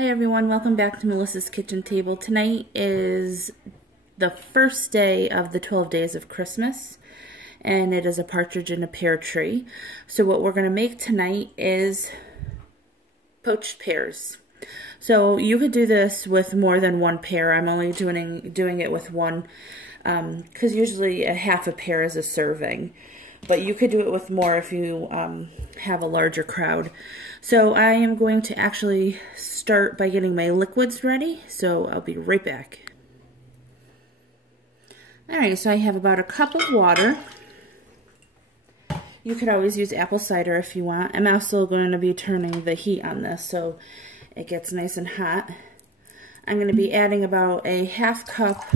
Hi everyone, welcome back to Melissa's Kitchen Table. Tonight is the first day of the 12 days of Christmas, and it is a partridge in a pear tree. So what we're going to make tonight is poached pears. So you could do this with more than one pear. I'm only doing it with one, because usually a half a pear is a serving. But you could do it with more if you have a larger crowd. So I am going to actually start by getting my liquids ready, so I'll be right back. Alright, so I have about a cup of water. You could always use apple cider if you want. I'm also going to be turning the heat on this so it gets nice and hot. I'm going to be adding about a half cup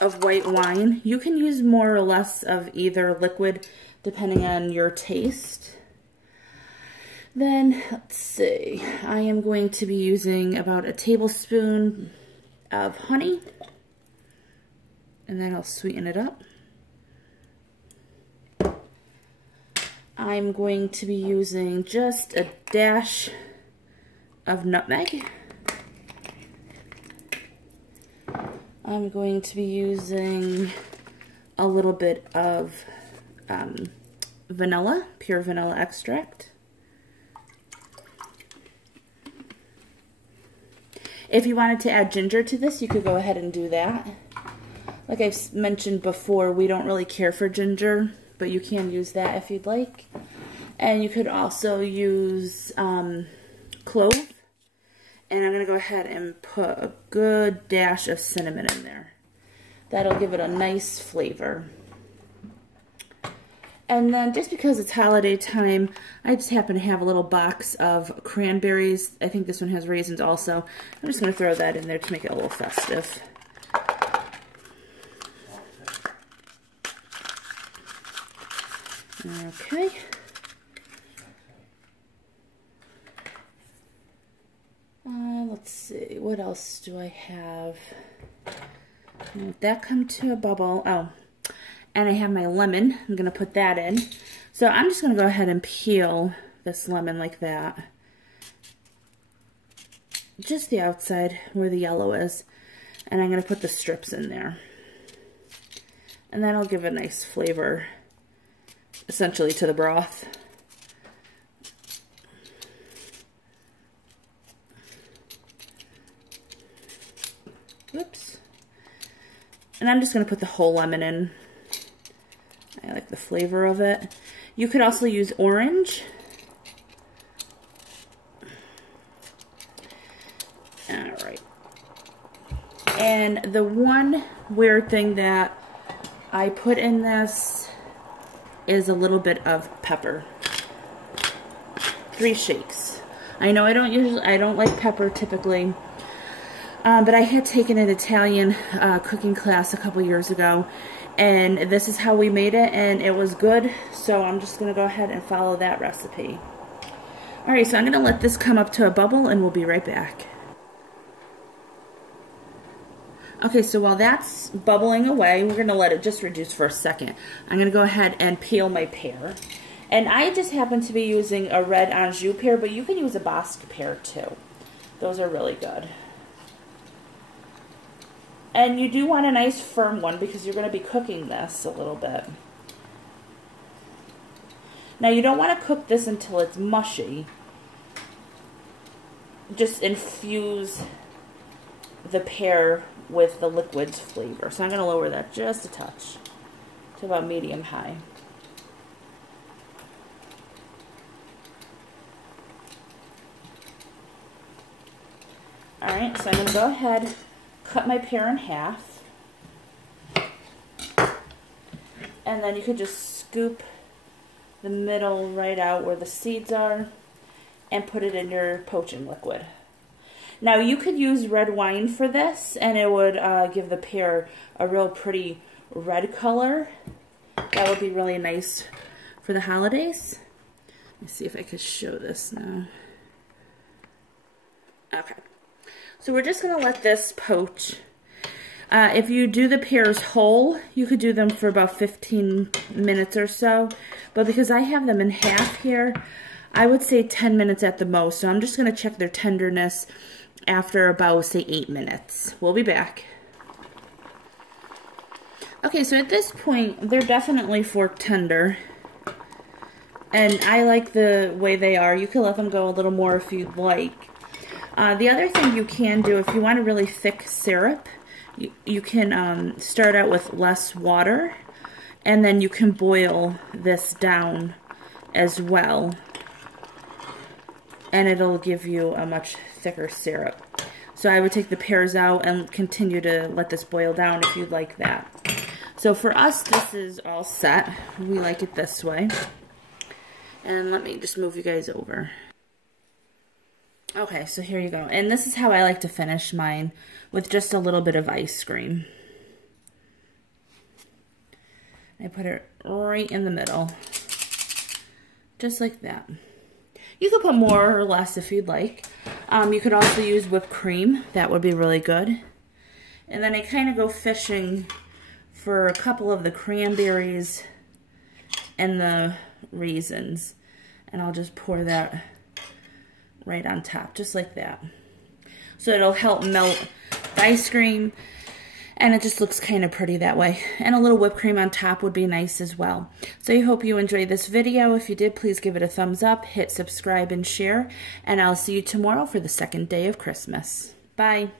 of white wine. You can use more or less of either liquid depending on your taste. Then, let's see, I am going to be using about a tablespoon of honey, and then I'll sweeten it up. I'm going to be using just a dash of nutmeg. I'm going to be using a little bit of vanilla, pure vanilla extract. If you wanted to add ginger to this, you could go ahead and do that. Like I've mentioned before, we don't really care for ginger, but you can use that if you'd like. And you could also use clove. And I'm going to go ahead and put a good dash of cinnamon in there. That'll give it a nice flavor. And then just because it's holiday time, I just happen to have a little box of cranberries. I think this one has raisins also. I'm just going to throw that in there to make it a little festive. Okay. Let's see, what else do I have? Let that come to a bubble. Oh, and I have my lemon. I'm going to put that in. So I'm just going to go ahead and peel this lemon like that. Just the outside where the yellow is. And I'm going to put the strips in there. And that'll give a nice flavor, essentially, to the broth. Whoops. And I'm just going to put the whole lemon in. I like the flavor of it. You could also use orange. Alright. And the one weird thing that I put in this is a little bit of pepper. 3 shakes. I know I don't like pepper typically. But I had taken an Italian cooking class a couple years ago, and this is how we made it, and it was good, so I'm just going to go ahead and follow that recipe. Alright, so I'm going to let this come up to a bubble, and we'll be right back. Okay, so while that's bubbling away, we're going to let it just reduce for a second. I'm going to go ahead and peel my pear. And I just happen to be using a red Anjou pear, but you can use a Basque pear too. Those are really good. And you do want a nice firm one because you're going to be cooking this a little bit. Now you don't want to cook this until it's mushy. Just infuse the pear with the liquid's flavor. So I'm going to lower that just a touch to about medium-high. Alright, so I'm going to go ahead, cut my pear in half, and then you could just scoop the middle right out where the seeds are and put it in your poaching liquid. Now you could use red wine for this, and it would give the pear a real pretty red color. That would be really nice for the holidays. Let me see if I could show this now. Okay. So we're just going to let this poach. If you do the pears whole, you could do them for about 15 minutes or so. But because I have them in half here, I would say 10 minutes at the most. So I'm just going to check their tenderness after about, say, 8 minutes. We'll be back. Okay, so at this point, they're definitely fork tender. And I like the way they are. You can let them go a little more if you'd like. The other thing you can do, if you want a really thick syrup, you can start out with less water, and then you can boil this down as well. And it'll give you a much thicker syrup. So I would take the pears out and continue to let this boil down if you'd like that. So for us, this is all set. We like it this way. And let me just move you guys over. Okay, so here you go. And this is how I like to finish mine, with just a little bit of ice cream. I put it right in the middle. Just like that. You could put more or less if you'd like. You could also use whipped cream. That would be really good. And then I kind of go fishing for a couple of the cranberries and the raisins. And I'll just pour that right on top, just like that. So it'll help melt the ice cream, and it just looks kind of pretty that way. And a little whipped cream on top would be nice as well. So I hope you enjoyed this video. If you did, please give it a thumbs up, hit subscribe and share, and I'll see you tomorrow for the second day of Christmas. Bye.